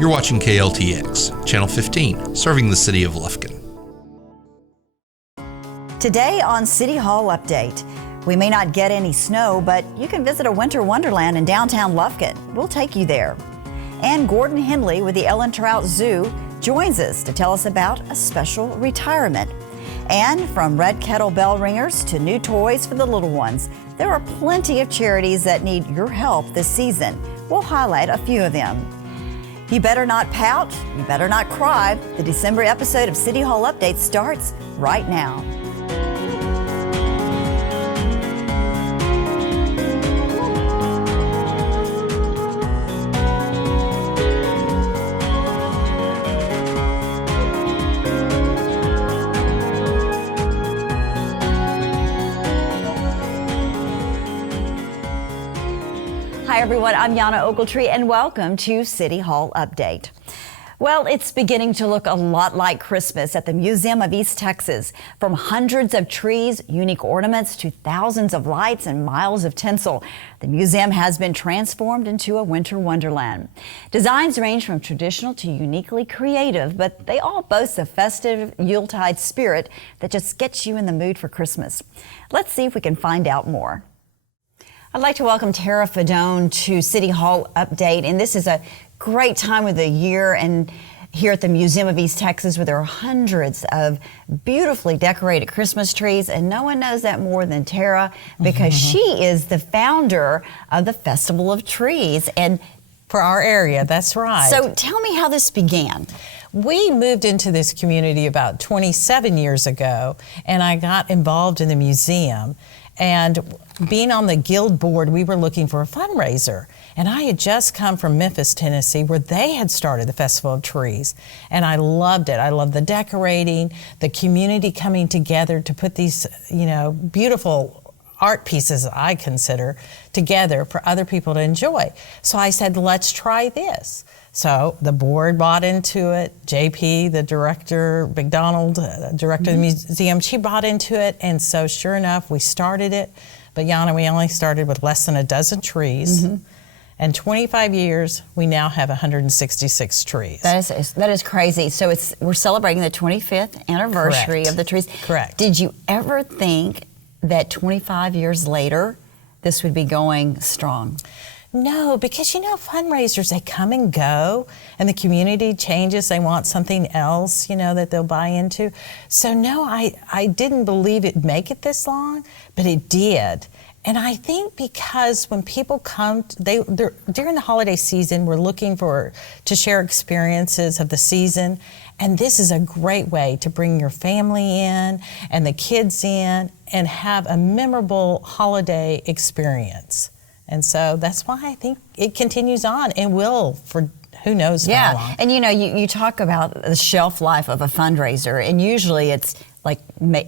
You're watching KLTX, Channel 15, serving the City of Lufkin. Today on City Hall Update, we may not get any snow, but you can visit a winter wonderland in downtown Lufkin. We'll take you there. And Gordon Henley with the Ellen Trout Zoo joins us to tell us about a special retirement. And from red kettle bell ringers to new toys for the little ones, there are plenty of charities that need your help this season. We'll highlight a few of them. You better not pout, you better not cry. The December episode of City Hall Update starts right now. Hi everyone, I'm Yana Ogletree and welcome to City Hall Update. Well, it's beginning to look a lot like Christmas at the Museum of East Texas. From hundreds of trees, unique ornaments, to thousands of lights and miles of tinsel, the museum has been transformed into a winter wonderland. Designs range from traditional to uniquely creative, but they all boast a festive Yuletide spirit that just gets you in the mood for Christmas. Let's see if we can find out more. I'd like to welcome Terra Fidone to City Hall Update, and this is a great time of the year and here at the Museum of East Texas, where there are hundreds of beautifully decorated Christmas trees, and no one knows that more than Terra because she is the founder of the Festival of Trees and for our area. That's right. So tell me how this began. We moved into this community about 27 years ago, and I got involved in the museum. And being on the guild board, we were looking for a fundraiser. And I had just come from Memphis, Tennessee, where they had started the Festival of Trees. And I loved it. I loved the decorating, the community coming together to put these, beautiful art pieces, I consider, together for other people to enjoy. So I said, let's try this. So the board bought into it. JP, the director, McDonald, director of the museum, she bought into it. And so sure enough, we started it. But Yana, we only started with less than a dozen trees. And 25 years, we now have 166 trees. That is crazy. So we're celebrating the 25th anniversary Correct. of the trees. Correct. Did you ever think that 25 years later, this would be going strong? No, because fundraisers, they come and go, and the community changes. They want something else, that they'll buy into. So no, I didn't believe it'd make it this long, but it did. And I think because when people come, they're during the holiday season, we're looking to share experiences of the season. And this is a great way to bring your family in and the kids in and have a memorable holiday experience. And so that's why I think it continues on and will for who knows how long. And you talk about the shelf life of a fundraiser, and usually it's like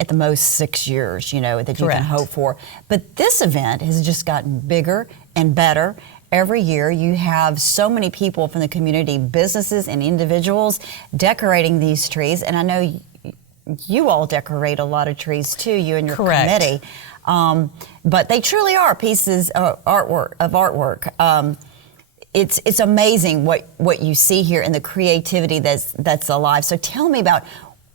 at the most 6 years, that you can hope for. But this event has just gotten bigger and better. Every year you have so many people from the community, businesses and individuals decorating these trees. And I know you all decorate a lot of trees too, you and your committee. But they truly are pieces of artwork. It's amazing what you see here and the creativity that's alive. So tell me about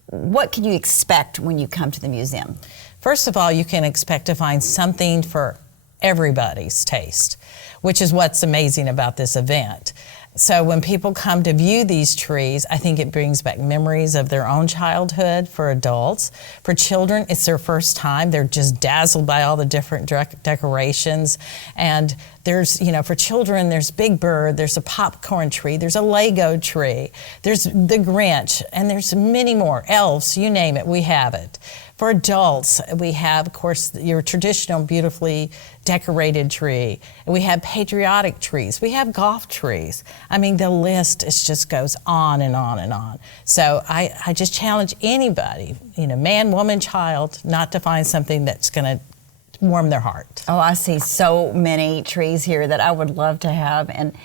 what can you expect when you come to the museum? First of all, you can expect to find something for everybody's taste, which is what's amazing about this event. So when people come to view these trees, I think it brings back memories of their own childhood for adults. For children, it's their first time. They're just dazzled by all the different decorations. And there's, for children, there's Big Bird, there's a popcorn tree, there's a Lego tree, there's the Grinch, and there's many more. Elves, you name it, we have it. For adults, we have, of course, your traditional beautifully decorated tree. We have patriotic trees. We have golf trees. I mean, the list just goes on and on and on. So I just challenge anybody, man, woman, child, not to find something that's going to warm their heart. Oh, I see so many trees here that I would love to have. And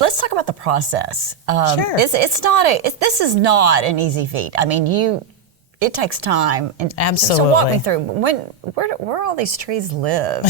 let's talk about the process. Sure. This is not an easy feat. I mean, it takes time. And Absolutely. So walk me through, where all these trees live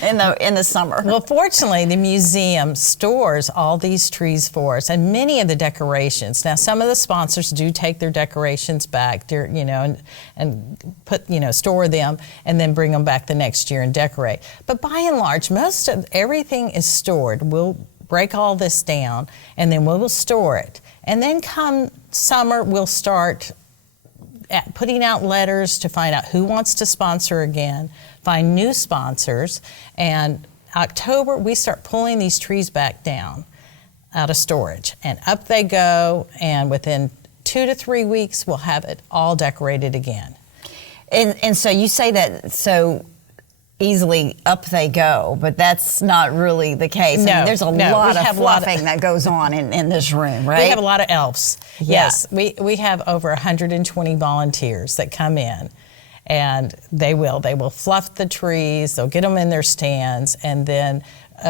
in the summer? Well, fortunately, the museum stores all these trees for us, and many of the decorations. Now, some of the sponsors do take their decorations back, and put, store them, and then bring them back the next year and decorate. But by and large, most of everything is stored. We'll break all this down, and then we'll store it. And then come summer, we'll start putting out letters to find out who wants to sponsor again, find new sponsors, and October we start pulling these trees back down out of storage, and up they go, and within 2 to 3 weeks we'll have it all decorated again. And so you say that so easily up they go, but that's not really the case. No, I mean, there's a lot of fluffing that goes on in this room, right? We have a lot of elves. Yeah. Yes, we have over 120 volunteers that come in, and they will fluff the trees, they'll get them in their stands, and then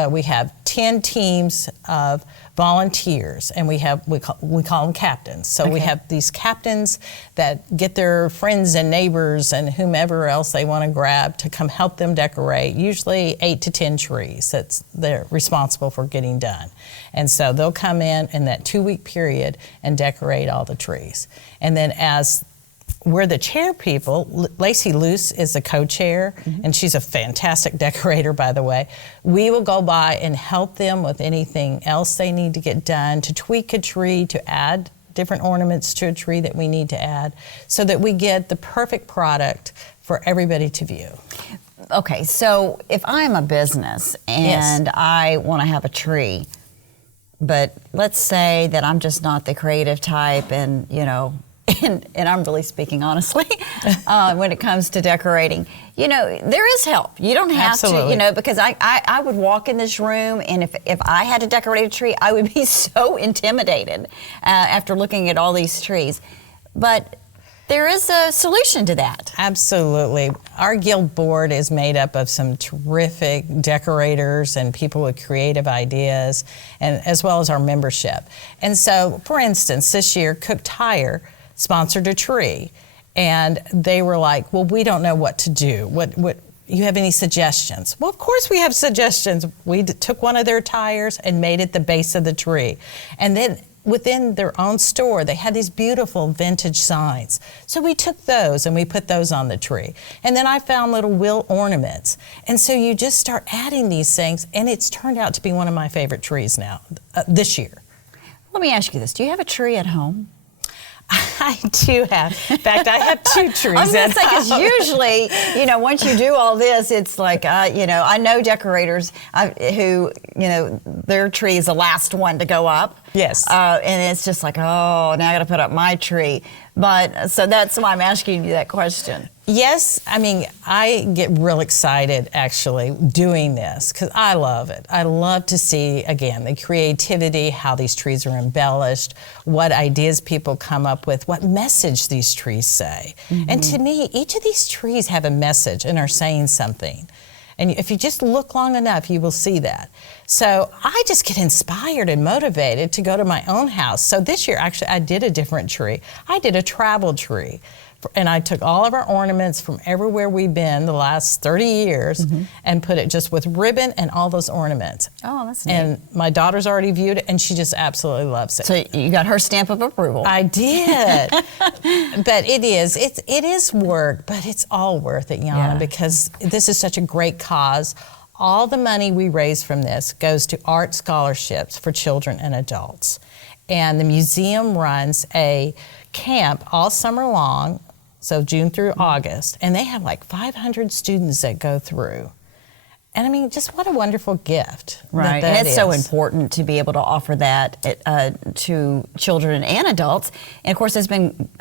we have 10 teams of volunteers, and we call them captains. So we have these captains that get their friends and neighbors and whomever else they want to grab to come help them decorate, usually 8 to 10 trees they're responsible for getting done. And so they'll come in that 2-week period and decorate all the trees. And then as we're the chair people, Lacey Luce is the co-chair, and she's a fantastic decorator, by the way. We will go by and help them with anything else they need to get done, to tweak a tree, to add different ornaments to a tree that we need to add, so that we get the perfect product for everybody to view. Okay, so if I'm a business and I want to have a tree, but let's say that I'm just not the creative type, and and I'm really speaking honestly, when it comes to decorating, there is help. You don't have to, because I would walk in this room, and if I had to decorate a tree, I would be so intimidated after looking at all these trees. But there is a solution to that. Absolutely. Our guild board is made up of some terrific decorators and people with creative ideas, and as well as our membership. And so, for instance, this year, Cook Tire sponsored a tree, and they were like, well, we don't know what to do. What you have any suggestions? Well, of course we have suggestions. We took one of their tires and made it the base of the tree. And then within their own store, they had these beautiful vintage signs. So we took those and we put those on the tree. And then I found little will ornaments. And so you just start adding these things, and it's turned out to be one of my favorite trees now, this year. Let me ask you this. Do you have a tree at home? I do have. In fact, I have 2 trees. I was going to say, because usually, once you do all this, it's like, I know decorators who, their tree is the last one to go up. Yes. And it's just like, oh, now I got to put up my tree. But so that's why I'm asking you that question. Yes, I mean, I get real excited actually doing this because I love it. I love to see, again, the creativity, how these trees are embellished, what ideas people come up with, what message these trees say. And to me, each of these trees have a message and are saying something. And if you just look long enough, you will see that. So I just get inspired and motivated to go to my own house. So this year, actually, I did a different tree. I did a travel tree. And I took all of our ornaments from everywhere we've been the last 30 years and put it just with ribbon and all those ornaments. Oh, that's neat. And my daughter's already viewed it, and she just absolutely loves it. So you got her stamp of approval. I did. But it is work, but it's all worth it, Yana, because this is such a great cause. All the money we raise from this goes to art scholarships for children and adults. And the museum runs a camp all summer long, so June through August, and they have like 500 students that go through. And I mean, just what a wonderful gift. Right, and it's so important to be able to offer that to children and adults. And of course,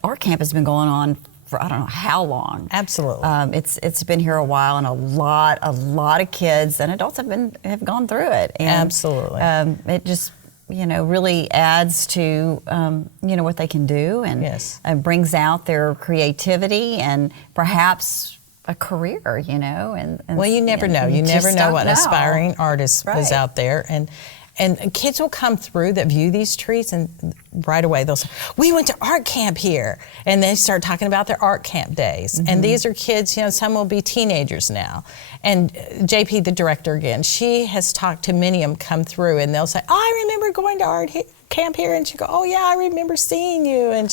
our camp has been going on for I don't know how long. Absolutely. It's been here a while, and a lot of kids and adults have gone through it. And, absolutely. It just really adds to, what they can do, and brings out their creativity and perhaps a career, and well, you never know. You never know what aspiring artist was out there. And kids will come through that view these trees, and right away they'll say, we went to art camp here. And they start talking about their art camp days. And these are kids, some will be teenagers now. And JP, the director again, she has talked to many of them come through, and they'll say, I remember going to art camp here. And she go, oh yeah, I remember seeing you. And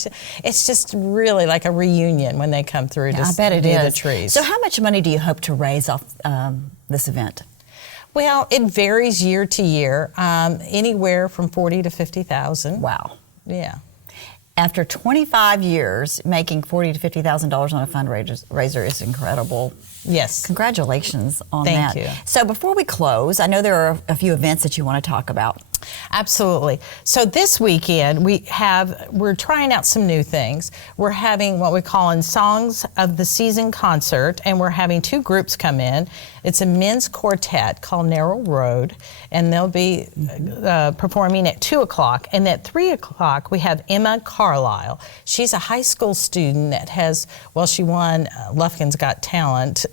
it's just really like a reunion when they come through to I bet it view is. the trees. So how much money do you hope to raise off this event? Well, it varies year to year, anywhere from $40,000 to $50,000. Wow. Yeah. After 25 years, making $40,000 to $50,000 on a fundraiser is incredible. Yes. Congratulations on that. Thank you. So before we close, I know there are a few events that you want to talk about. Absolutely. So this weekend we're trying out some new things. We're having what we call a Songs of the Season concert, and we're having two groups come in. It's a men's quartet called Narrow Road, and they'll be performing at 2 o'clock. And at 3 o'clock, we have Emma Carlisle. She's a high school student that she won Lufkin's Got Talent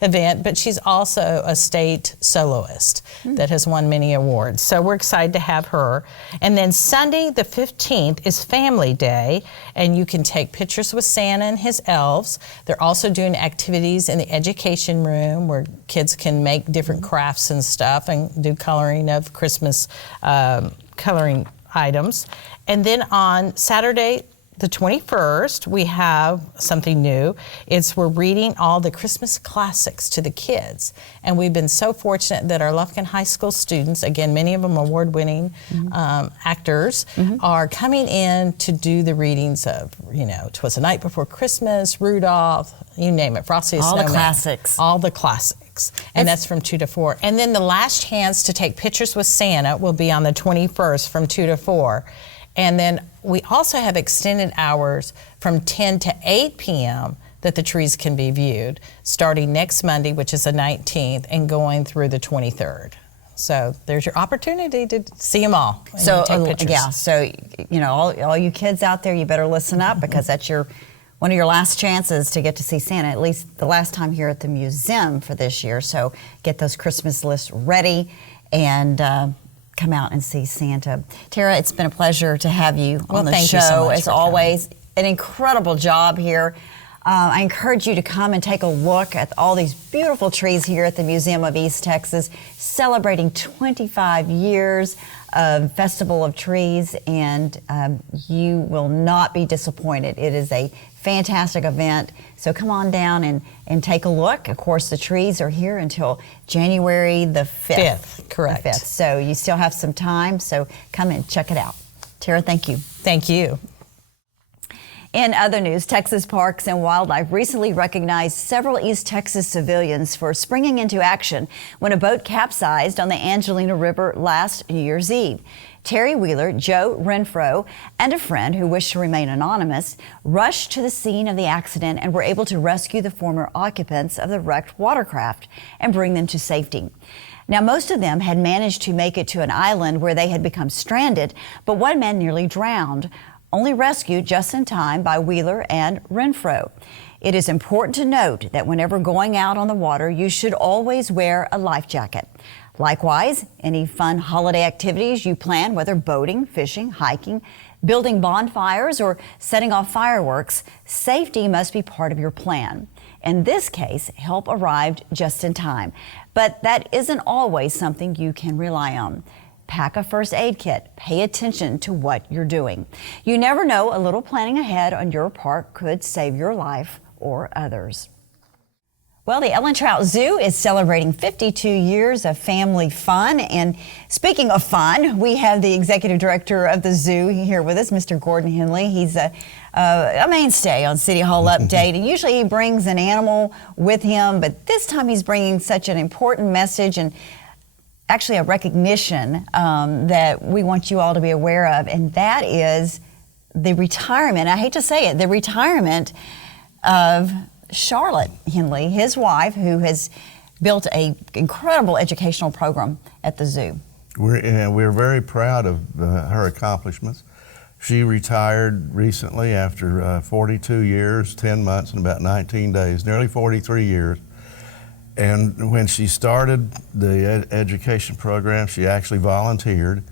event, but she's also a state soloist that has won many awards. So we're excited to have her. And then Sunday the 15th is Family Day, and you can take pictures with Santa and his elves. They're also doing activities in the education room where kids can make different crafts and stuff and do coloring of Christmas coloring items. And then on Saturday the 21st, we have something new. We're reading all the Christmas classics to the kids. And we've been so fortunate that our Lufkin High School students, again, many of them award-winning actors, are coming in to do the readings of, 'Twas the Night Before Christmas, Rudolph, you name it, Frosty the Snowman. All the classics. All the classics. And that's from 2 to 4. And then the last chance to take pictures with Santa will be on the 21st from 2 to 4. And then we also have extended hours from 10 to 8 p.m. that the trees can be viewed, starting next Monday, which is the 19th, and going through the 23rd. So there's your opportunity to see them all and take pictures. Yeah, so, all you kids out there, you better listen up because that's one of your last chances to get to see Santa, at least the last time here at the museum for this year. So get those Christmas lists ready and come out and see Santa. Terra, it's been a pleasure to have you on the show. Thank you so much as always. An incredible job here. I encourage you to come and take a look at all these beautiful trees here at the Museum of East Texas, celebrating 25 years of Festival of Trees, and you will not be disappointed. It is a fantastic event. So come on down and take a look. Of course, the trees are here until January the 5th. Correct. The 5th. So you still have some time, so come and check it out. Terra, thank you. Thank you. In other news, Texas Parks and Wildlife recently recognized several East Texas civilians for springing into action when a boat capsized on the Angelina River last New Year's Eve. Terry Wheeler, Joe Renfro, and a friend who wished to remain anonymous rushed to the scene of the accident and were able to rescue the former occupants of the wrecked watercraft and bring them to safety. Now, most of them had managed to make it to an island where they had become stranded, but one man nearly drowned, only rescued just in time by Wheeler and Renfro. It is important to note that whenever going out on the water, you should always wear a life jacket. Likewise, any fun holiday activities you plan, whether boating, fishing, hiking, building bonfires, or setting off fireworks, safety must be part of your plan. In this case, help arrived just in time, but that isn't always something you can rely on. Pack a first aid kit. Pay attention to what you're doing. You never know, a little planning ahead on your part could save your life or others. Well, the Ellen Trout Zoo is celebrating 52 years of family fun. And speaking of fun, we have the executive director of the zoo here with us, Mr. Gordon Henley. He's a mainstay on City Hall Update. And usually he brings an animal with him, but this time he's bringing such an important message and actually a recognition that we want you all to be aware of. And that is the retirement, I hate to say it, the retirement of Charlotte Henley, his wife, who has built an incredible educational program at the zoo. We're very proud of her accomplishments. She retired recently after 42 years, 10 months, and about 19 days, nearly 43 years. And when she started the education program, she actually volunteered,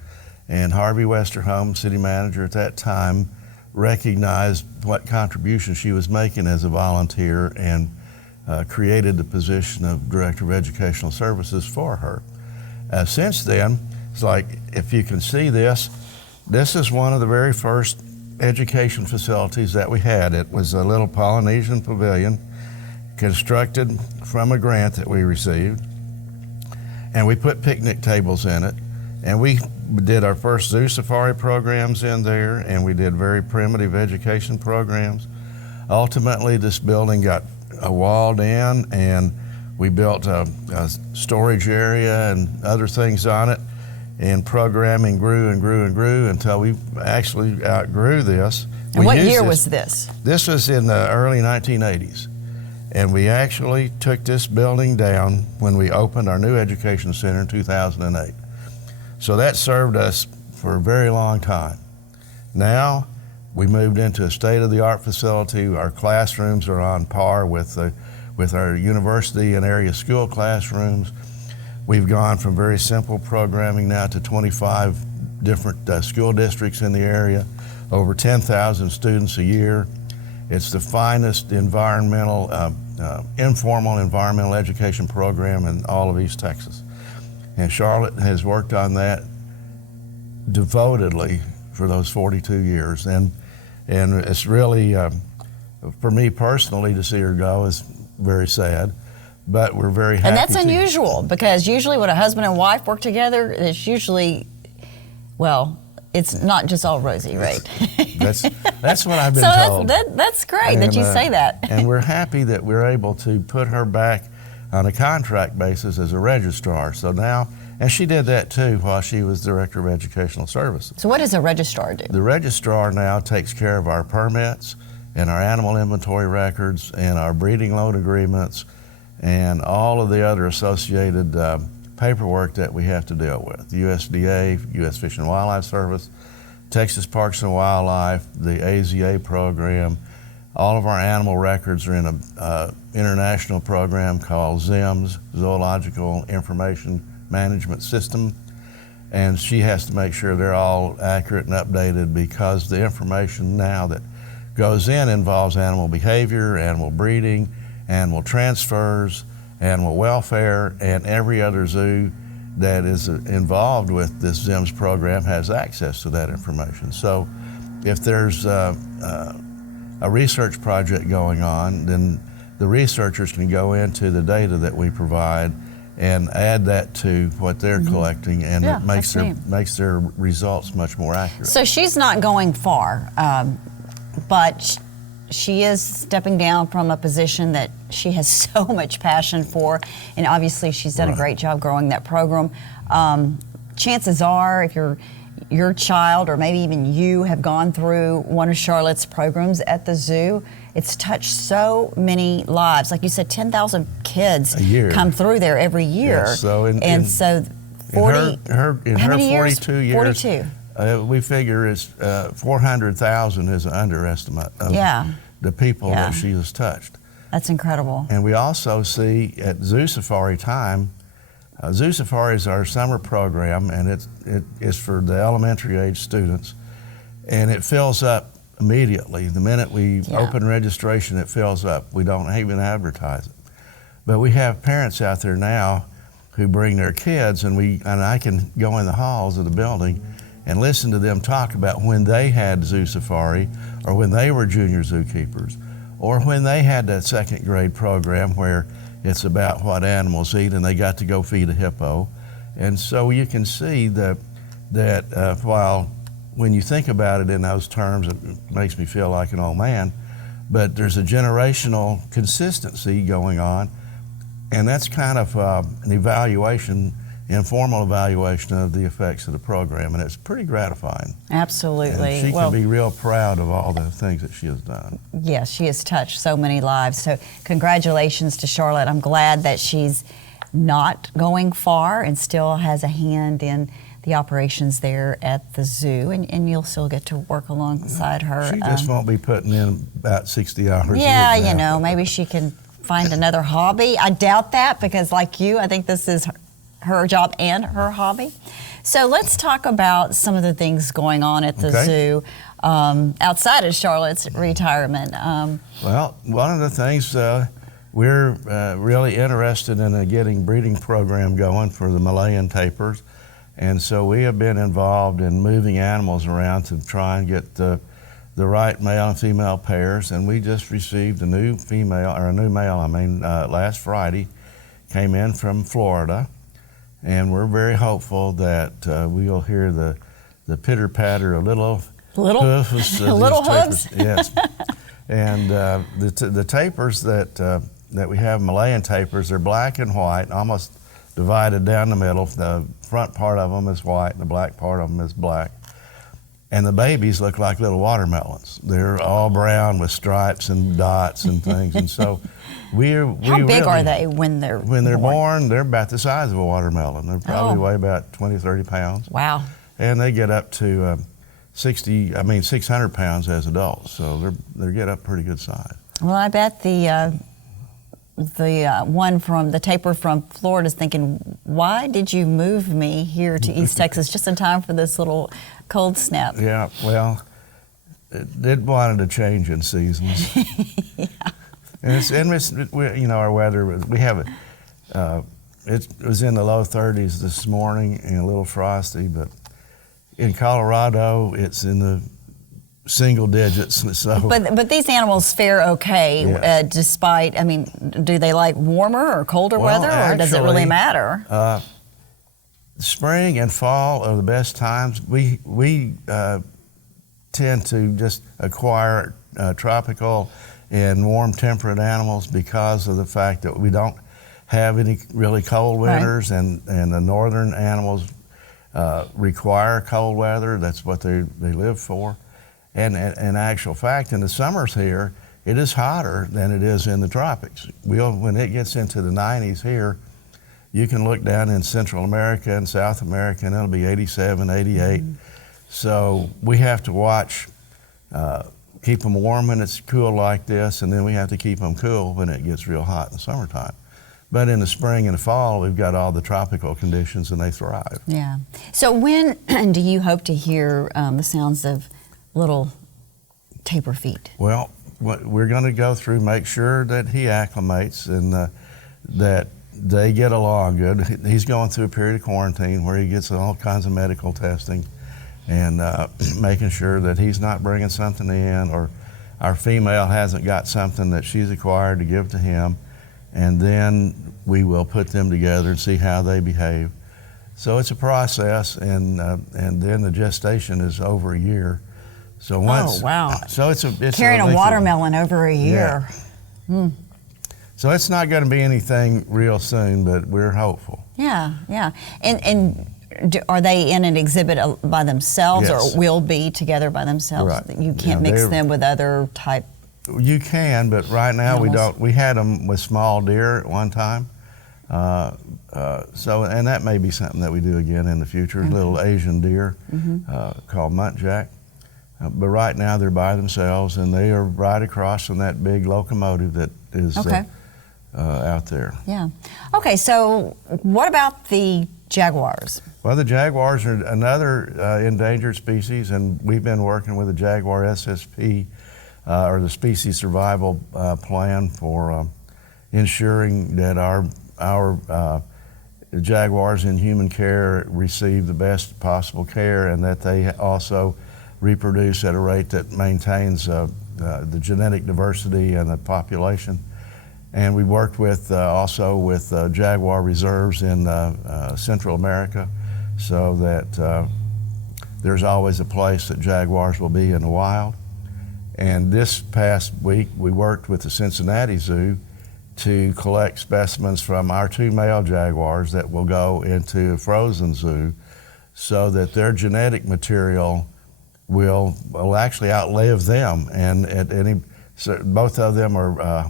and Harvey Westerholm, city manager at that time, recognized what contribution she was making as a volunteer and created the position of Director of Educational Services for her. Since then, it's like, if you can see this is one of the very first education facilities that we had. It was a little Polynesian pavilion constructed from a grant that we received, and we put picnic tables in it, and we did our first zoo safari programs in there, and we did very primitive education programs. Ultimately, this building got walled in, and we built a storage area and other things on it, and programming grew and grew and grew until we actually outgrew this. And what year was this? This was in the early 1980s. And we actually took this building down when we opened our new education center in 2008. So that served us for a very long time. Now we moved into a state-of-the-art facility. Our classrooms are on par with our university and area school classrooms. We've gone from very simple programming now to 25 different school districts in the area, over 10,000 students a year. It's the finest informal environmental education program in all of East Texas. And Charlotte has worked on that devotedly for those 42 years. And it's really, for me personally, to see her go is very sad, but we're very happy. And that's unusual, because usually when a husband and wife work together, it's usually, well, it's not just all rosy, right? That's what I've been told. That's great that you say that. And we're happy that we're able to put her back on a contract basis as a registrar. So now, and she did that too while she was Director of Educational Services. So what does a registrar do? The registrar now takes care of our permits and our animal inventory records and our breeding loan agreements and all of the other associated paperwork that we have to deal with. The USDA, U.S. Fish and Wildlife Service, Texas Parks and Wildlife, the AZA program. All of our animal records are in an international program called ZIMS, Zoological Information Management System. And she has to make sure they're all accurate and updated, because the information now that goes in involves animal behavior, animal breeding, animal transfers, animal welfare, and every other zoo that is involved with this ZIMS program has access to that information. So if there's a research project going on, then the researchers can go into the data that we provide and add that to what they're collecting, and it makes their results much more accurate. So she's not going far, but she is stepping down from a position that she has so much passion for, and obviously she's done a great job growing that program. Chances are, if your child or maybe even you have gone through one of Charlotte's programs at the zoo, it's touched so many lives. Like you said, 10,000 kids come through there every year. Yes, so in so 40, her 42 years, 42. We figure it's 400,000 is an underestimate of the people that she has touched. That's incredible. And we also see at Zoo Safari time, Zoo Safari is our summer program, and it is for the elementary age students, and it fills up immediately. The minute we open registration, it fills up. We don't even advertise it. But we have parents out there now who bring their kids, and I can go in the halls of the building and listen to them talk about when they had Zoo Safari, or when they were junior zookeepers, or when they had that second grade program where it's about what animals eat, and they got to go feed a hippo. And so you can see that while when you think about it in those terms, it makes me feel like an old man, but there's a generational consistency going on, and that's kind of an evaluation, informal evaluation of the effects of the program, and it's pretty gratifying. Absolutely. And she can be real proud of all the things that she has done. Yes, she has touched so many lives. So congratulations to Charlotte. I'm glad that she's not going far and still has a hand in the operations there at the zoo, and you'll still get to work alongside her. She just won't be putting in about 60 hours a week Yeah, now. maybe she can find another hobby. I doubt that because, like you, I think this is her job and her hobby. So let's talk about some of the things going on at the zoo outside of Charlotte's retirement. Well, one of the things we're really interested in getting breeding program going for the Malayan tapirs. And so we have been involved in moving animals around to try and get the right male and female pairs. And we just received a new male, last Friday, came in from Florida. And we're very hopeful that we'll hear the pitter patter of little hoofs. Little hooves? Yes. And the tapirs that we have, Malayan tapirs, they're black and white, almost divided down the middle. The front part of them is white, and the back part of them is black. And the babies look like little watermelons. They're all brown with stripes and dots and things. And so How big are they when they're born? They're about the size of a watermelon. They probably weigh about 20, 30 pounds. Wow. And they get up to 600 pounds as adults. So they get up pretty good size. Well, I bet the one from the tapir from Florida is thinking, why did you move me here to East Texas just in time for this little cold snap? Yeah, well, it wanted to change in seasons. Yeah. And our weather, we have it. It was in the low 30s this morning and a little frosty, but in Colorado, it's in the single digits. So, but these animals fare okay, yes. Despite. I mean, do they like warmer or colder weather, or does it really matter? Spring and fall are the best times. We tend to just acquire tropical and warm temperate animals because of the fact that we don't have any really cold winters, right. and the northern animals require cold weather. That's what they live for. And in actual fact, in the summers here, it is hotter than it is in the tropics. When it gets into the 90s here, you can look down in Central America and South America, and it'll be 87, 88. Mm-hmm. So we have to watch, keep them warm when it's cool like this, and then we have to keep them cool when it gets real hot in the summertime. But in the spring and the fall, we've got all the tropical conditions, and they thrive. Yeah. So when do you hope to hear the sounds of little tapir feet? Well, we're going to go through, make sure that he acclimates and that they get along good. He's going through a period of quarantine where he gets all kinds of medical testing and making sure that he's not bringing something in, or our female hasn't got something that she's acquired to give to him. And then we will put them together and see how they behave. So it's a process, and then the gestation is over a year. So once, oh wow! So it's carrying a watermelon over a year. Yeah. So it's not going to be anything real soon, but we're hopeful. Yeah, yeah. And are they in an exhibit by themselves, yes. or will be together by themselves? Right. You can't mix them with other type. You can, but right now animals. We don't. We had them with small deer at one time. So, and that may be something that we do again in the future. Okay. Little Asian deer called muntjac. But right now they're by themselves, and they are right across from that big locomotive that is out there. Yeah. Okay, so what about the jaguars? Well, the jaguars are another endangered species, and we've been working with the Jaguar SSP, or the Species Survival Plan, for ensuring that our jaguars in human care receive the best possible care, and that they also reproduce at a rate that maintains the genetic diversity and the population. And we worked with also with jaguar reserves in Central America, so that there's always a place that jaguars will be in the wild. And this past week, we worked with the Cincinnati Zoo to collect specimens from our 2 male jaguars that will go into a frozen zoo, so that their genetic material will actually outlive them. And both of them are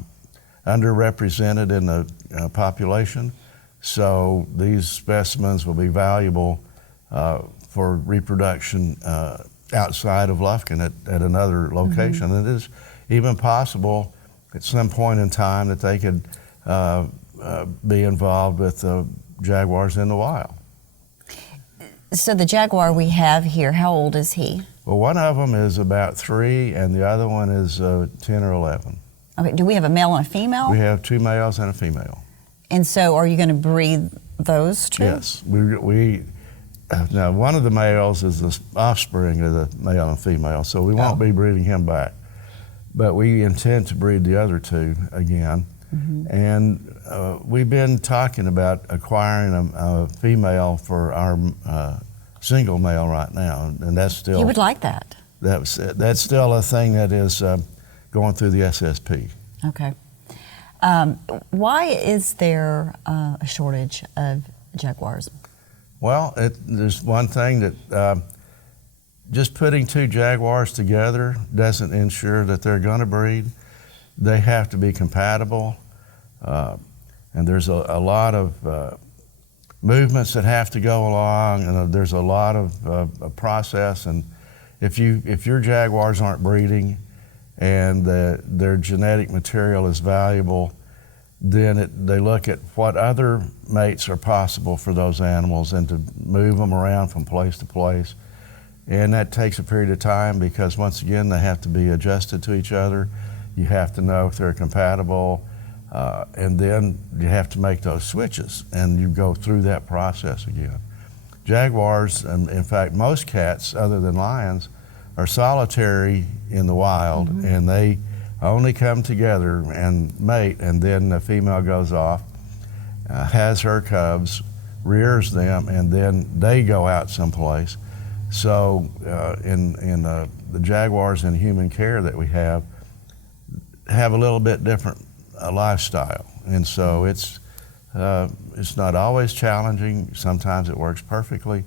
underrepresented in the population, so these specimens will be valuable for reproduction outside of Lufkin at another location. Mm-hmm. It is even possible at some point in time that they could be involved with jaguars in the wild. So the jaguar we have here, how old is he? Well, one of them is about 3, and the other one is 10 or 11. Okay, do we have a male and a female? We have 2 males and a female. And so are you going to breed those two? Yes. Now, one of the males is the offspring of the male and female, so we won't be breeding him back. But we intend to breed the other 2 again. Mm-hmm. And we've been talking about acquiring a female for our single male right now, and that's still... He would like that. That's still a thing that is going through the SSP. Okay. Why is there a shortage of jaguars? Well, there's one thing that just putting 2 jaguars together doesn't ensure that they're going to breed. They have to be compatible, and there's a lot of movements that have to go along, and there's a lot of a process. And if your jaguars aren't breeding and their genetic material is valuable, then they look at what other mates are possible for those animals and to move them around from place to place. And that takes a period of time because, once again, they have to be adjusted to each other. You have to know if they're compatible, and then you have to make those switches, and you go through that process again. Jaguars, and in fact most cats other than lions, are solitary in the wild, mm-hmm. and they only come together and mate, and then the female goes off, has her cubs, rears them, and then they go out someplace. So in the jaguars in human care that we have a little bit different lifestyle, and so it's not always challenging. Sometimes it works perfectly,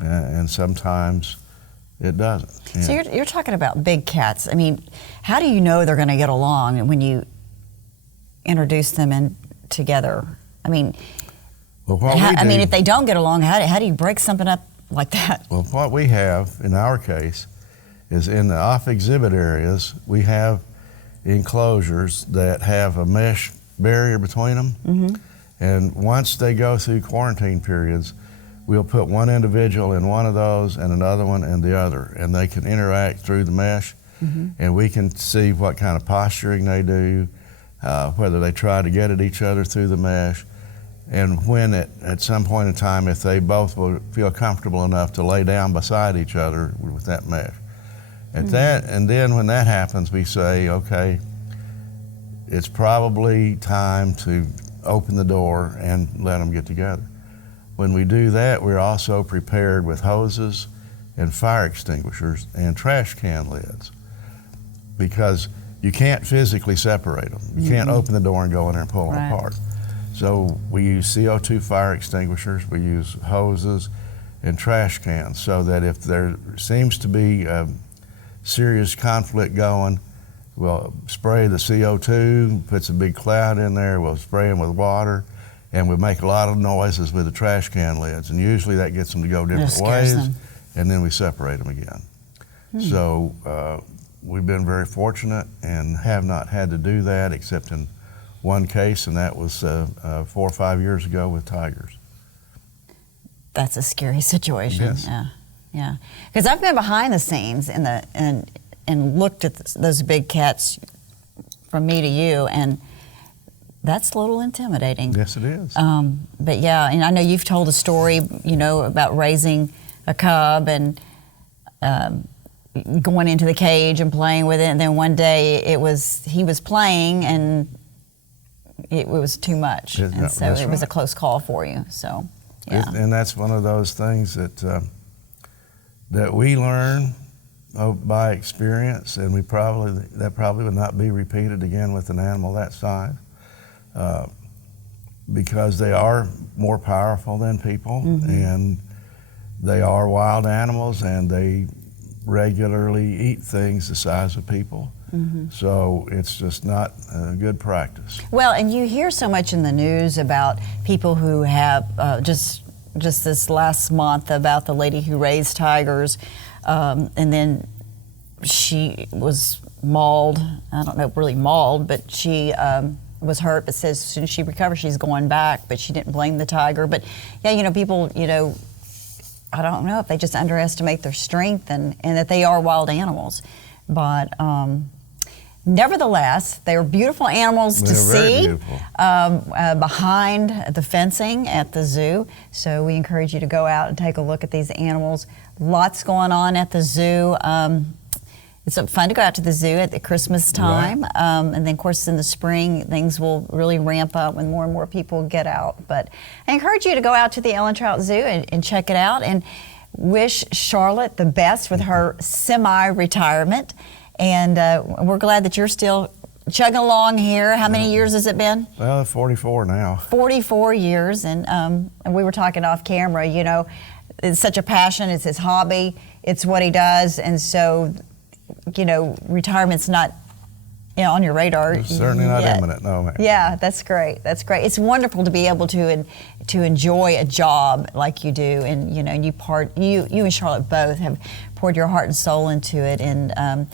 and sometimes it doesn't. So you're talking about big cats. I mean, how do you know they're going to get along when you introduce them in together? I mean, if they don't get along, how do you break something up like that? Well, what we have in our case is in the off-exhibit areas, we have enclosures that have a mesh barrier between them. Mm-hmm. And once they go through quarantine periods, we'll put one individual in one of those and another one in the other, and they can interact through the mesh, mm-hmm. and we can see what kind of posturing they do, whether they try to get at each other through the mesh, and when at some point in time, if they both will feel comfortable enough to lay down beside each other with that mesh. And then when that happens, we say, okay, it's probably time to open the door and let them get together. When we do that, we're also prepared with hoses and fire extinguishers and trash can lids, because you can't physically separate them. You can't open the door and go in there and pull them apart. So we use CO2 fire extinguishers, we use hoses and trash cans, so that if there seems to be serious conflict going, we'll spray the CO2, puts a big cloud in there, we'll spray them with water, and we make a lot of noises with the trash can lids, and usually that gets them to go different ways, and then we separate them again. So we've been very fortunate and have not had to do that except in one case, and that was 4 or 5 years ago with tigers. That's a scary situation. Yes. Yeah, because I've been behind the scenes and looked at those big cats from me to you, and that's a little intimidating. Yes, it is. But yeah, and I know you've told a story, about raising a cub and going into the cage and playing with it, and then one day he was playing and it was too much, and so it was a close call for you. So, yeah. And that's one of those things that we learn by experience, and that probably would not be repeated again with an animal that size, because they are more powerful than people, mm-hmm. and they are wild animals, and they regularly eat things the size of people. Mm-hmm. So it's just not a good practice. Well, and you hear so much in the news about people who have just this last month about the lady who raised tigers, and then she was mauled. I don't know, really mauled, but she was hurt. But says as soon as she recovers, she's going back. But she didn't blame the tiger. But yeah, people, I don't know if they just underestimate their strength and that they are wild animals. But nevertheless, they were beautiful animals to see behind the fencing at the zoo. So we encourage you to go out and take a look at these animals. Lots going on at the zoo. It's fun to go out to the zoo at the Christmas time. Right. And then, of course, in the spring, things will really ramp up when more and more people get out. But I encourage you to go out to the Ellen Trout Zoo and check it out, and wish Charlotte the best with her semi-retirement. And we're glad that you're still chugging along here. How many years has it been? Well, 44 now. 44 years. And we were talking off camera, it's such a passion. It's his hobby. It's what he does. And so, retirement's not, on your radar. It's certainly not imminent, no, ma'am. Yeah, that's great. That's great. It's wonderful to be able to enjoy a job like you do, and you and Charlotte both have poured your heart and soul into it, and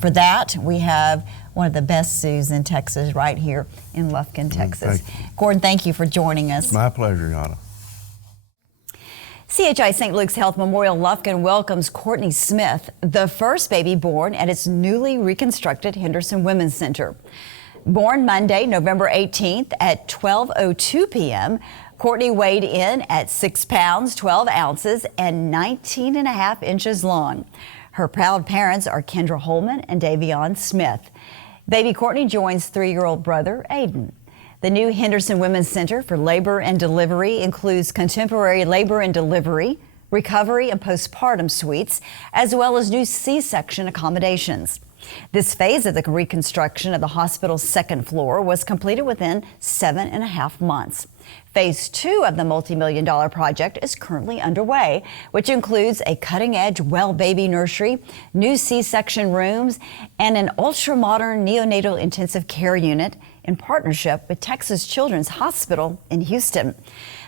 for that we have one of the best zoos in Texas right here in Lufkin, Texas. Gordon, thank you for joining us. It's my pleasure, Yana. CHI St. Luke's Health Memorial Lufkin welcomes Courtney Smith, the first baby born at its newly reconstructed Henderson Women's Center. Born Monday, November 18th at 12:02 p.m., Courtney weighed in at 6 pounds, 12 ounces, and 19 and a half inches long. Her proud parents are Kendra Holman and Davion Smith. Baby Courtney joins 3-year-old brother, Aiden. The new Henderson Women's Center for Labor and Delivery includes contemporary labor and delivery, recovery and postpartum suites, as well as new C-section accommodations. This phase of the reconstruction of the hospital's second floor was completed within 7.5 months. Phase 2 of the multi-million-dollar project is currently underway, which includes a cutting-edge well baby nursery, new C-section rooms, and an ultra-modern neonatal intensive care unit in partnership with Texas Children's Hospital in Houston.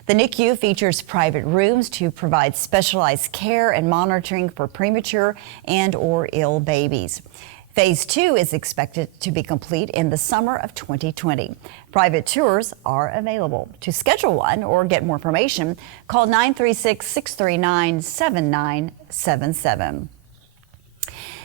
The NICU features private rooms to provide specialized care and monitoring for premature and/or ill babies. Phase 2 is expected to be complete in the summer of 2020. Private tours are available. To schedule one or get more information, call 936-639-7977.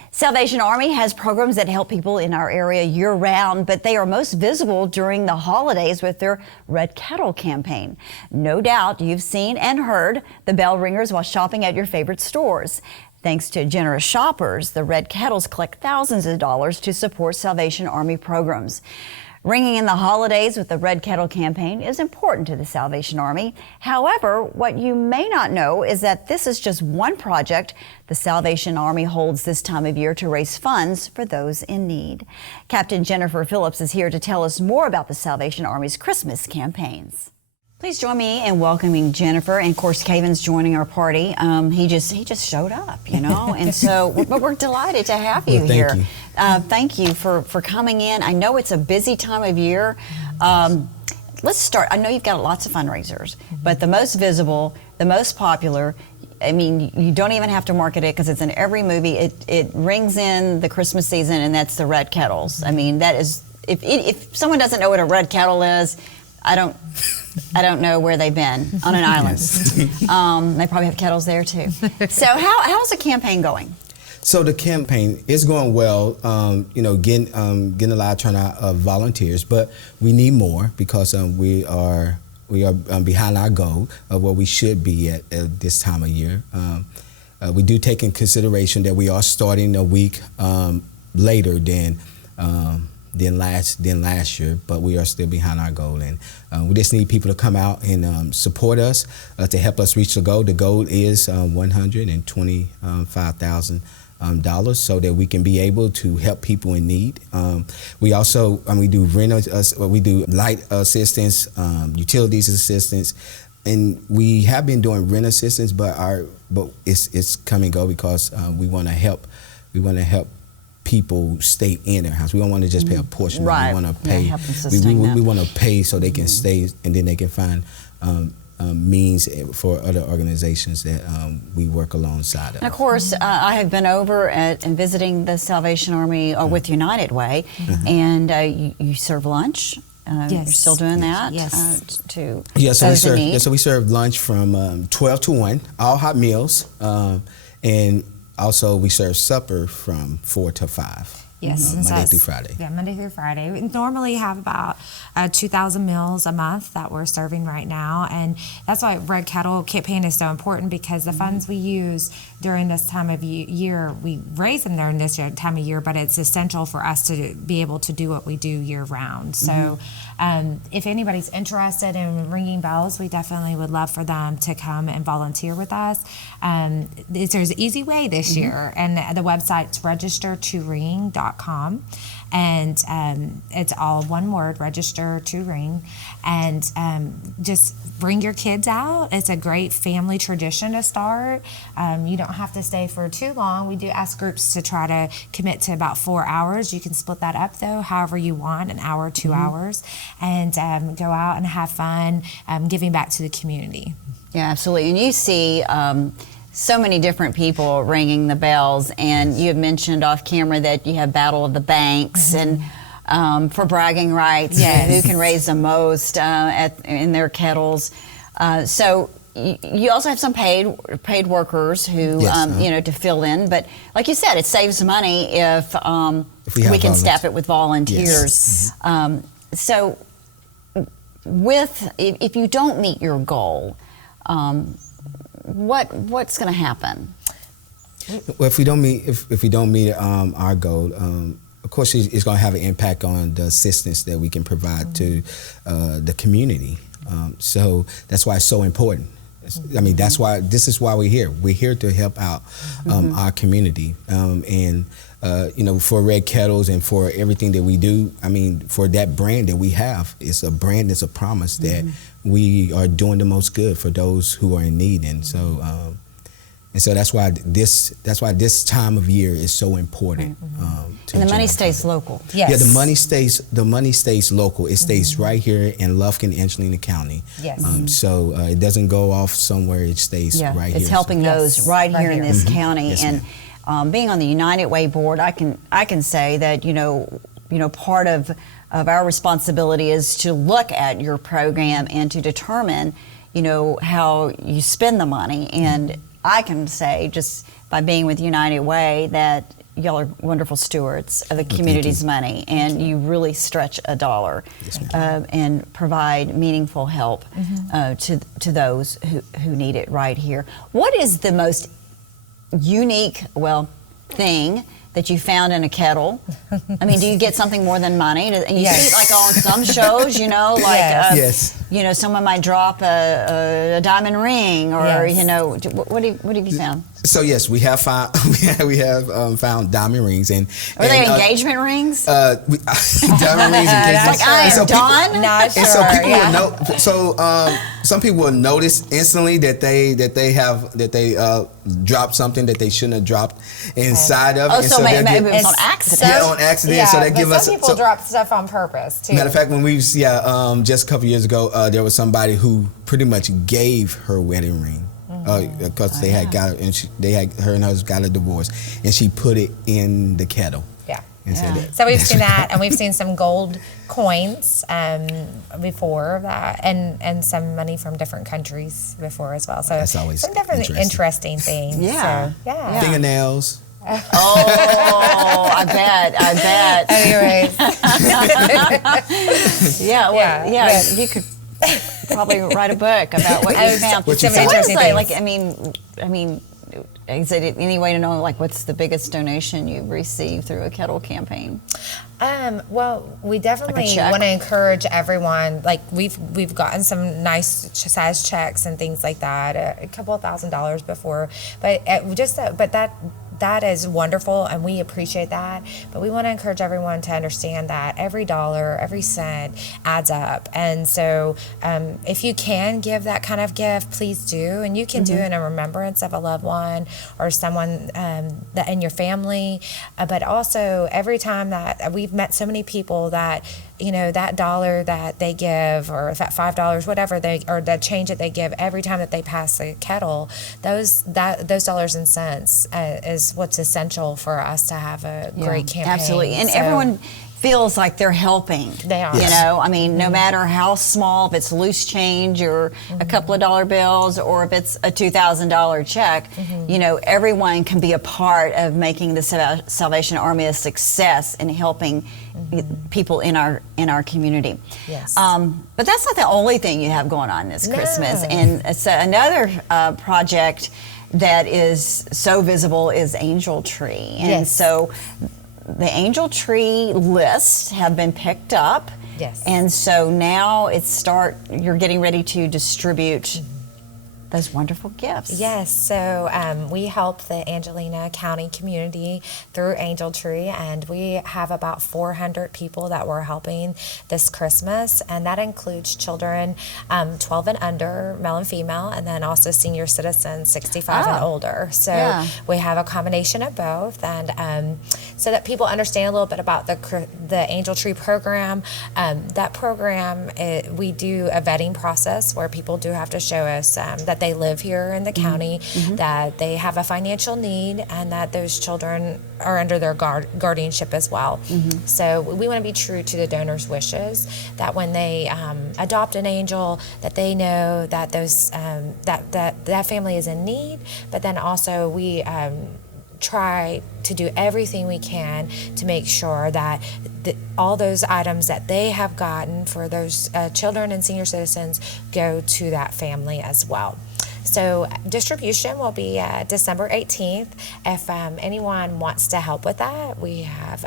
Salvation Army has programs that help people in our area year-round, but they are most visible during the holidays with their Red Kettle campaign. No doubt you've seen and heard the bell ringers while shopping at your favorite stores. Thanks to generous shoppers, the Red Kettles collect thousands of dollars to support Salvation Army programs. Ringing in the holidays with the Red Kettle campaign is important to the Salvation Army. However, what you may not know is that this is just one project the Salvation Army holds this time of year to raise funds for those in need. Captain Jenifer Phillips is here to tell us more about the Salvation Army's Christmas campaigns. Please join me in welcoming Jenifer, and of course Cavon's joining our party. He just showed up, and so we're delighted to have you here. Thank you. Thank you for coming in. I know it's a busy time of year. Let's start. I know you've got lots of fundraisers, but the most visible, the most popular, I mean, you don't even have to market it because it's in every movie. It rings in the Christmas season, and that's the Red Kettles. I mean, that is, if someone doesn't know what a Red Kettle is, I don't know where they've been on an island. They probably have kettles there too. So how's the campaign going? So the campaign is going well. Getting a lot of turnout of volunteers, but we need more because we are behind our goal of where we should be at this time of year. We do take in consideration that we are starting a week later than last year, but we are still behind our goal, and we just need people to come out and support us to help us reach the goal. The goal is $125,000 so that we can be able to help people in need. We also we do we do light assistance, utilities assistance, and we have been doing rent assistance, but it's come and go because we want to help. We want to help people stay in their house. We don't want to just pay a portion. Right. We want to pay. We want to pay so they can stay, and then they can find means for other organizations that we work alongside of. And of course, I have been over and visiting the Salvation Army with United Way, and you serve lunch. You're still doing that? Yes. To So those in need? we serve lunch from 12 to 1, all hot meals, and also we serve supper from 4 to 5. Yes, Monday through Friday. Yeah, Monday through Friday. We normally have about 2,000 meals a month that we're serving right now, and that's why Red Kettle campaign is so important, because the funds we use during this time of year, we raise them during this time of year, but it's essential for us to be able to do what we do year round. So if anybody's interested in ringing bells, we definitely would love for them to come and volunteer with us. There's an easy way this year, and the website's registertoring.com, and it's all one word, register to ring, and just bring your kids out. It's a great family tradition to start. You don't have to stay for too long. We do ask groups to try to commit to about 4 hours. You can split that up though, however you want, an hour, 2 hours, and go out and have fun, giving back to the community. Yeah, absolutely. And you see so many different people ringing the bells, and you have mentioned off camera that you have Battle of the Banks and for bragging rights, who can raise the most in their kettles. So you also have some paid workers who to fill in, but like you said, it saves money if we can staff it with volunteers. Yes. So if you don't meet your goal, what's going to happen? Well, if we don't meet our goal, of course, it's going to have an impact on the assistance that we can provide to the community. So that's why it's so important. I mean, this is why we're here. We're here to help out our community, and for Red Kettles and for everything that we do. I mean, for that brand that we have, it's a brand, it's a promise that we are doing the most good for those who are in need, and so that's why this time of year is so important. And the money stays local. Yes. Yeah, the money stays local. It stays right here in Lufkin, Angelina County. Yes. So it doesn't go off somewhere. It stays right here. It's helping those right here in this county. Yes, and being on the United Way board, I can say that part of our responsibility is to look at your program and to determine how you spend the money. And I can say, just by being with United Way, that y'all are wonderful stewards of the community's money, and you really stretch a dollar and provide meaningful help to those who need it right here. What is the most unique, thing that you found in a kettle? I mean, do you get something more than money? And you see, like on some shows, someone might drop a diamond ring, or what have you found? So yes, we have found found diamond rings, and are they engagement rings? Diamond rings, engagement. Like I am done. Not sure. And so people will know. So some people will notice instantly that they dropped something that they shouldn't have dropped inside of it. Oh, so maybe it was on accident. Yeah, on accident. Yeah, so they give us. Some people drop stuff on purpose too. Matter of fact, when we just a couple years ago, there was somebody who pretty much gave her wedding ring. Because they had got her and hers got a divorce, and she put it in the kettle. Yeah. So we've seen that, and we've seen some gold coins before that, and some money from different countries before as well. So that's always some different interesting things. Yeah. So, yeah. Fingernails. Oh, I bet. Anyways. Yeah, you could probably write a book about what you found. What you So found. interesting things. I mean, is it any way to know what's the biggest donation you've received through a kettle campaign? Well, we definitely check? want to encourage everyone. Like we've gotten some nice size checks and things like that, a couple of $1,000s before, but that is wonderful, and we appreciate that. But we want to encourage everyone to understand that every dollar, every cent adds up. And so if you can give that kind of gift, please do. And you can do it in remembrance of a loved one or someone that in your family. But also, every time that we've met so many people that that dollar that they give, or that $5, whatever or the change that they give every time that they pass the kettle, those dollars and cents is what's essential for us to have a great campaign. Absolutely, and everyone feels like they're helping. They are. No matter how small, if it's loose change or a couple of dollar bills, or if it's a $2,000 check, everyone can be a part of making the Salvation Army a success in helping people in our community. Yes. But that's not the only thing you have going on this Christmas. And it's another project that is so visible is Angel Tree. And so the Angel Tree lists have been picked up. Yes. And so now you're getting ready to distribute those wonderful gifts. Yes, so we help the Angelina County community through Angel Tree, and we have about 400 people that we're helping this Christmas, and that includes children 12 and under, male and female, and then also senior citizens 65 and older. So we have a combination of both, and so that people understand a little bit about the Angel Tree program. That program, we do a vetting process where people do have to show us that they live here in the county, that they have a financial need, and that those children are under their guardianship as well. So we want to be true to the donor's wishes, that when they adopt an angel, that they know that those that family is in need, but then also we try to do everything we can to make sure that all those items that they have gotten for those children and senior citizens go to that family as well. So distribution will be December 18th. If anyone wants to help with that, we have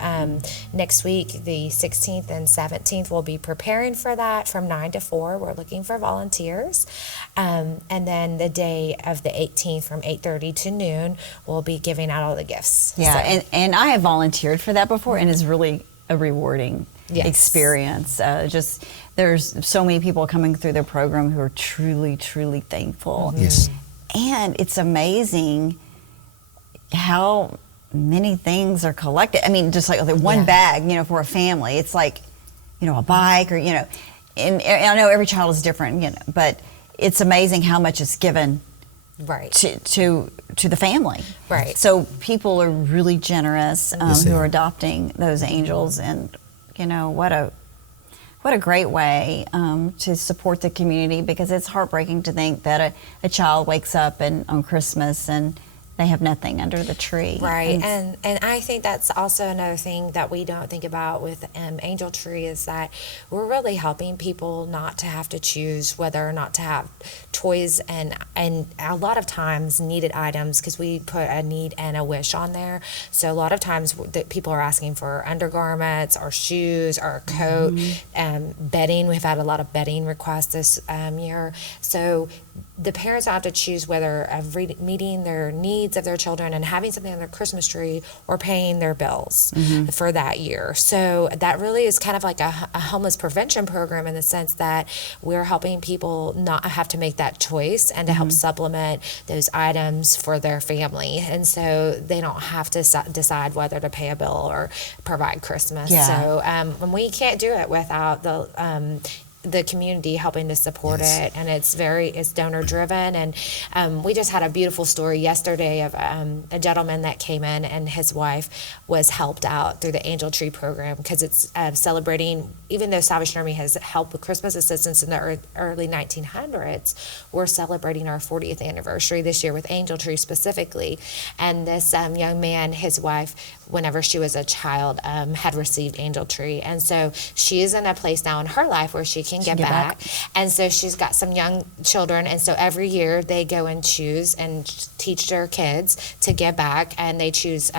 next week, the 16th and 17th, we'll be preparing for that from 9 to 4. We're looking for volunteers. And then the day of the 18th from 8:30 to noon, we'll be giving out all the gifts. Yeah, and I have volunteered for that before, and it's really a rewarding experience. There's so many people coming through the program who are truly, truly thankful. Yes. And it's amazing how many things are collected. I mean, just like the one bag, for a family, it's like, a bike or, and I know every child is different, but it's amazing how much is given to the family. Right. So people are really generous who are adopting those angels, and what a great way to support the community, because it's heartbreaking to think that a child wakes up on Christmas and they have nothing under the tree. Right, and I think that's also another thing that we don't think about with Angel Tree, is that we're really helping people not to have to choose whether or not to have toys and a lot of times needed items, because we put a need and a wish on there. So a lot of times people are asking for undergarments or shoes or a coat, bedding. We've had a lot of bedding requests this year. So the parents have to choose whether meeting their needs of their children and having something on their Christmas tree, or paying their bills for that year. So that really is kind of like a homeless prevention program, in the sense that we're helping people not have to make that choice, and to help supplement those items for their family. And so they don't have to decide whether to pay a bill or provide Christmas. So and we can't do it without the community helping to support it, and it's donor driven. And we just had a beautiful story yesterday of a gentleman that came in, and his wife was helped out through the Angel Tree program, because it's celebrating, even though Salvation Army has helped with Christmas assistance in the early 1900s, we're celebrating our 40th anniversary this year with Angel Tree specifically. And this young man, his wife, whenever she was a child, had received Angel Tree, and so she is in a place now in her life where she can get back. And so she's got some young children, and so every year they go and choose and teach their kids to give back, and they choose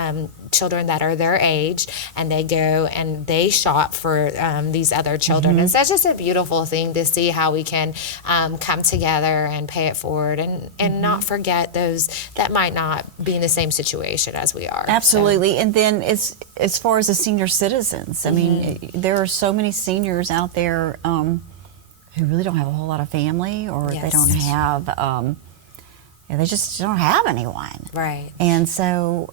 children that are their age, and they go and they shop for these other children. And so it's just a beautiful thing to see how we can come together and pay it forward, and not forget those that might not be in the same situation as we are. Absolutely. And then as far as the senior citizens, I mean, there are so many seniors out there who really don't have a whole lot of family, or they don't have they just don't have anyone. Right. And so,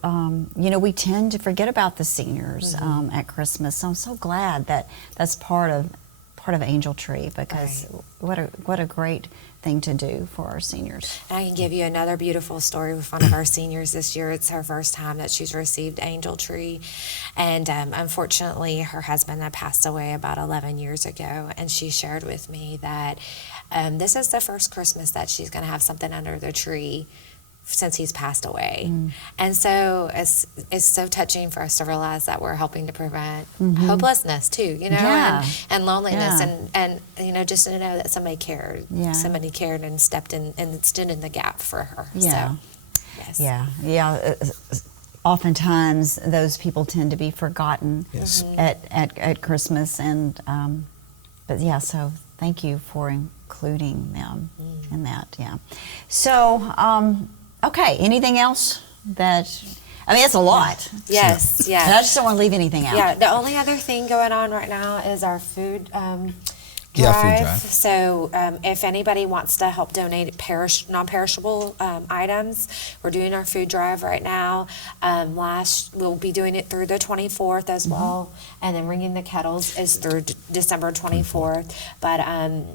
we tend to forget about the seniors at Christmas. So I'm so glad that that's part of Angel Tree, because what a great thing to do for our seniors. And I can give you another beautiful story with one of our seniors this year. It's her first time that she's received Angel Tree, and unfortunately her husband had passed away about 11 years ago, and she shared with me that this is the first Christmas that she's going to have something under the tree since he's passed away. And so it's so touching for us to realize that we're helping to prevent hopelessness too, and loneliness, and just to know that somebody cared, somebody cared and stepped in and stood in the gap for her. Yeah. So, yes. Oftentimes those people tend to be forgotten at Christmas, and so thank you for including them in that. So okay, anything else that's a lot. Yes, yeah. And I just don't want to leave anything out. Yeah, the only other thing going on right now is our food drive. Food drive. So if anybody wants to help donate non-perishable items, we're doing our food drive right now. We'll be doing it through the 24th as well, and then Ringing the Kettles is through December 24th. But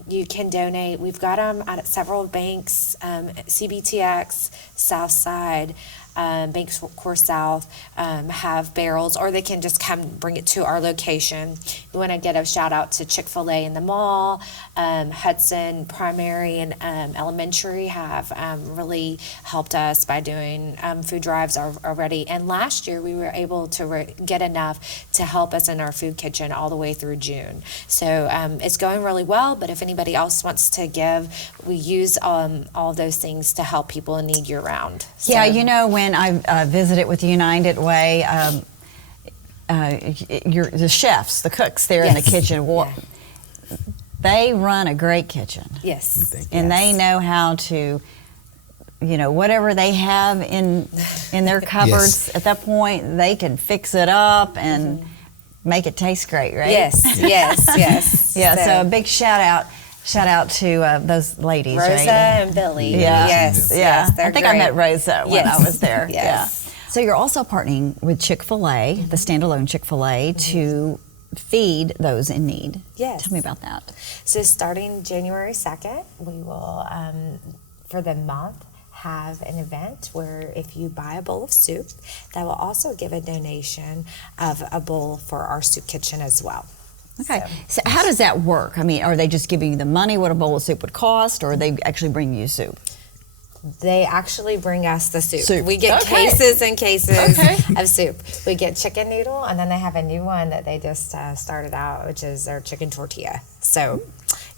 you can donate. We've got them at several banks, CBTX, Southside, Banks Core South have barrels, or they can just come bring it to our location. We want to get a shout out to Chick-fil-A in the mall, Hudson Primary and Elementary have really helped us by doing food drives already. And last year we were able to get enough to help us in our food kitchen all the way through June. So it's going really well, but if anybody else wants to give, we use all those things to help people in need year round. So, when I visited with United Way, the chefs, the cooks there in the kitchen, they run a great kitchen. Yes. And they know how to, whatever they have in their cupboards at that point, they can fix it up and make it taste great, right? Yes. So a big shout out to those ladies, Rosa right? and Billy. Yes. I think I met Rosa when I was there. Yes. Yeah. So you're also partnering with Chick-fil-A, the standalone Chick-fil-A, to feed those in need. Yes. Tell me about that. So starting January 2nd, we will, for the month, have an event where if you buy a bowl of soup, that will also give a donation of a bowl for our soup kitchen as well. Okay. So how does that work? I mean, are they just giving you the money, what a bowl of soup would cost, or are they actually bringing you soup? They actually bring us the soup. We get cases and cases of soup. We get chicken noodle, and then they have a new one that they just started out, which is their chicken tortilla. So,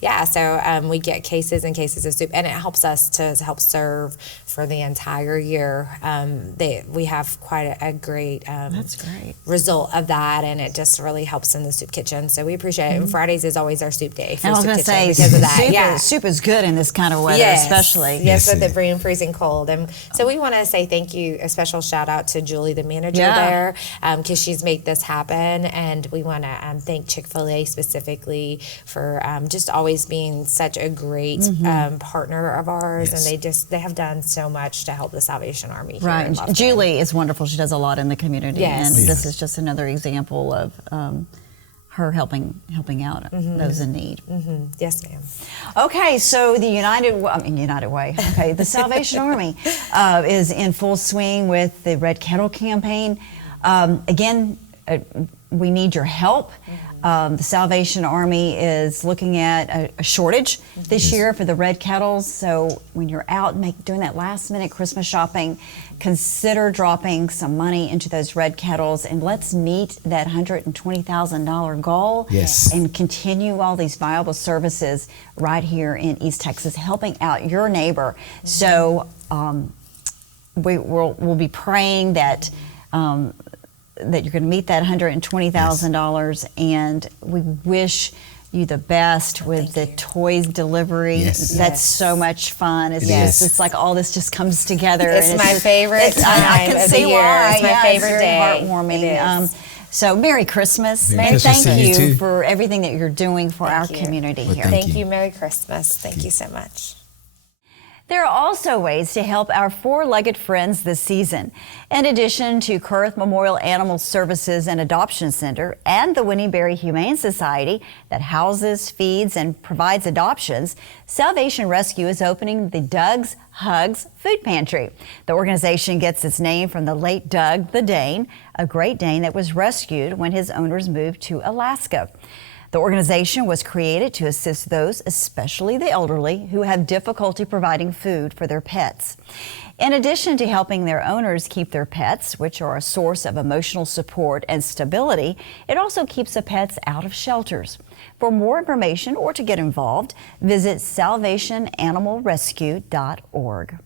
we get cases and cases of soup, and it helps us to help serve for the entire year. We have quite a great, that's great result of that, and it just really helps in the soup kitchen. So we appreciate it. And Fridays is always our soup day for I was soup going to kitchen say, because of that. Soup is good in this kind of weather, especially. Yes, with it being freezing cold. And so we want to say thank you, a special shout out to Julie, the manager there, because she's made this happen. And we want to thank Chick-fil-A specifically for just always being such a great partner of ours. And they have done so much to help the Salvation Army here in Lufkin. Julie is wonderful. She does a lot in the community. And this is just another example of her helping out those in need. Yes, ma'am. Okay, so the United Way, the Salvation Army is in full swing with the Red Kettle campaign. Again, we need your help. The Salvation Army is looking at a shortage this year for the red kettles. So when you're out doing that last minute Christmas shopping, consider dropping some money into those red kettles, and let's meet that $120,000 goal and continue all these viable services right here in East Texas, helping out your neighbor. So we'll be praying that that you're going to meet that $120,000, and we wish you the best with the toys delivery. That's so much fun. It's like all this just comes together. It's my favorite time I can of see the year. why. It's my favorite it's very day. Heartwarming. So Merry Christmas. Merry Thank Christmas to you you too. for everything that you're doing for our you. community here. Thank you. Merry Christmas. Thank you so much. There are also ways to help our four-legged friends this season. In addition to Kurth Memorial Animal Services and Adoption Center and the Winnieberry Humane Society that houses, feeds, and provides adoptions, Salvation Rescue is opening the Doug's Hugs Food Pantry. The organization gets its name from the late Doug the Dane, a Great Dane that was rescued when his owners moved to Alaska. The organization was created to assist those, especially the elderly, who have difficulty providing food for their pets. In addition to helping their owners keep their pets, which are a source of emotional support and stability, it also keeps the pets out of shelters. For more information or to get involved, visit salvationanimalrescue.org.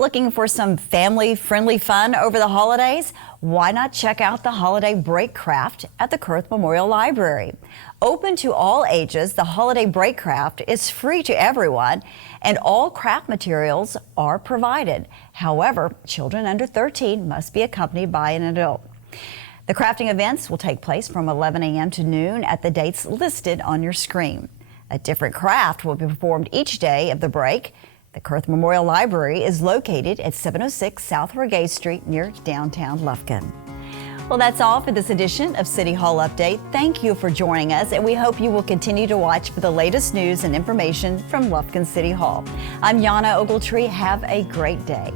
Looking for some family-friendly fun over the holidays? Why not check out the Holiday Break Craft at the Kurth Memorial Library? Open to all ages, the Holiday Break Craft is free to everyone, and all craft materials are provided. However, children under 13 must be accompanied by an adult. The crafting events will take place from 11 a.m. to noon at the dates listed on your screen. A different craft will be performed each day of the break. The Kurth Memorial Library is located at 706 South Regay Street near downtown Lufkin. Well, that's all for this edition of City Hall Update. Thank you for joining us, and we hope you will continue to watch for the latest news and information from Lufkin City Hall. I'm Yana Ogletree. Have a great day.